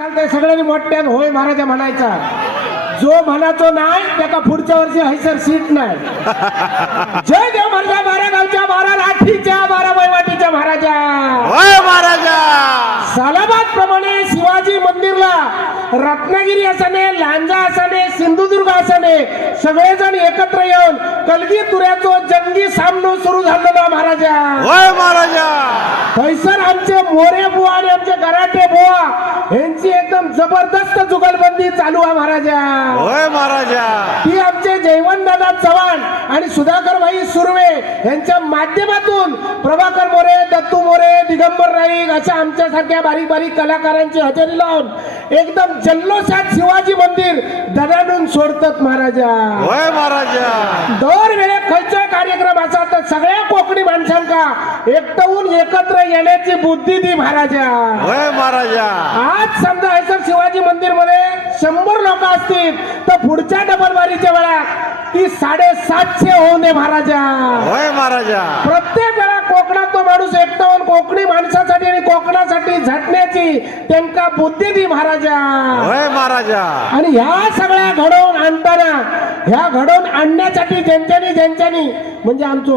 सगळ्यांनी मोठ्यान होय महाराजा म्हणायचा. जो म्हणातो नाही त्याका पुढच्या वर्षी हैसर सीट नाही. जय देव महाराजा बारा गावच्या बारा लाठीच्या बारा वैवाटीच्या महाराजा. होय महाराजा! सालाबाद प्रमाणे शिवाजी मंदिरला रत्नागिरी असणे लांजा असणे सिंधुदुर्ग असणे सगळेजण एकत्र येऊन कलगी तुऱ्याचो जंगी सामनो सुरू झालेला महाराजा. होय महाराजा! आमचे मोरे बुवा आणि आमचे गराटे बुवा यांची एकदम जबरदस्त जुगलबंदी चालू आहे महाराजा. होय महाराजा. ती आमचे जयवंतदादा चव्हाण आणि सुधाकर भाई सुर्वे यांच्या माध्यमातून प्रभाकर मोरे दत्तू मोरे दिगंबर नाईक अशा आमच्यासारख्या बारीक बारीक कलाकारांची हजेरी लावून एकदम जल्लोषात शिवाजी मंदिर दणाणून सोडतात महाराजा. होय महाराजा. दर खंयचा कार्यक्रम असा तर सगळ्या माणसांका एकटवून एकत्र येण्याची बुद्धी दी महाराजा. होय महाराजा. आज समजा हैसर शिवाजी मंदिरमध्ये शंभर लोक असतील तर पुढच्या डबल वारीच्या वेळात ती साडेसातशे होऊ दे महाराजा. होय महाराजा. प्रत्येक वेळा कोकणात तो माणूस एकटावून कोकणी माणसासाठी आणि कोकणासाठी झटण्याची त्यांका बुद्धी दी महाराजा. होय महाराजा. आणि ह्या सगळ्या घडवून आणताना ह्या घडवून आणण्यासाठी ज्यांच्यानी ज्यांच्यानी म्हणजे आमचो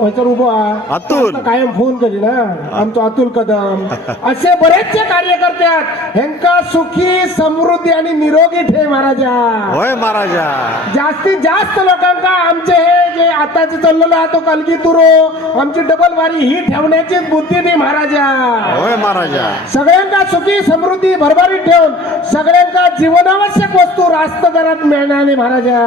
ह्याच्यावर उभो. अतुल. कायम फोन करी ना. आमचो अतुल कदम. असे बरेचसे कार्यकर्ते आहेत. ह्यांका सुखी समृद्धी आणि निरोगी ठे महाराजा. होय महाराजा. जास्तीत जास्त लोकांका आमचे हे जे आताचे चाललेलं आहे तो कलगी तुरो आमची डबल वारी ही ठेवण्याचीच बुद्धी दी महाराजा. होय महाराजा. सगळ्यांका सुखी समृद्धी भरभरीत ठेवून सगळ्यांका जीवनावश्यक वस्तू रास्त दरात मिळणार महाराजा.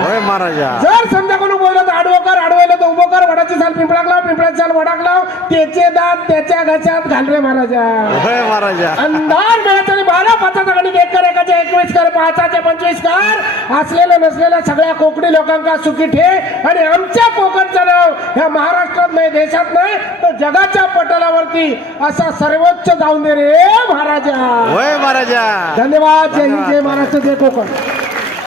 होय महाराजा. जर समजा कोणी बोललं तर आडवं कर आडवलं तर उभं कर वडाची साल पिंपळाक लाव पिंपळाची साल वडाक लाव त्याचे दात त्याच्या घशात घाल रे महाराजा. होय महाराजा. अंधार मिळायचा आणि बारा पाचाचा गणित एक कर एकाचे एकवीस कर पाचाचे पंचवीस कर असलेलं नसलेल्या सगळ्या कोकणी लोकांका सुखी ठे. आणि आमच्या कोकणचं नाव ह्या महाराष्ट्रात नाही देशात नाही तर जगाच्या पटलावरती असा सर्वोच्च जाऊन दे रे महाराजा. महाराजा. धन्यवाद. जय हिंद जय महाराष्ट्र जय कोकण.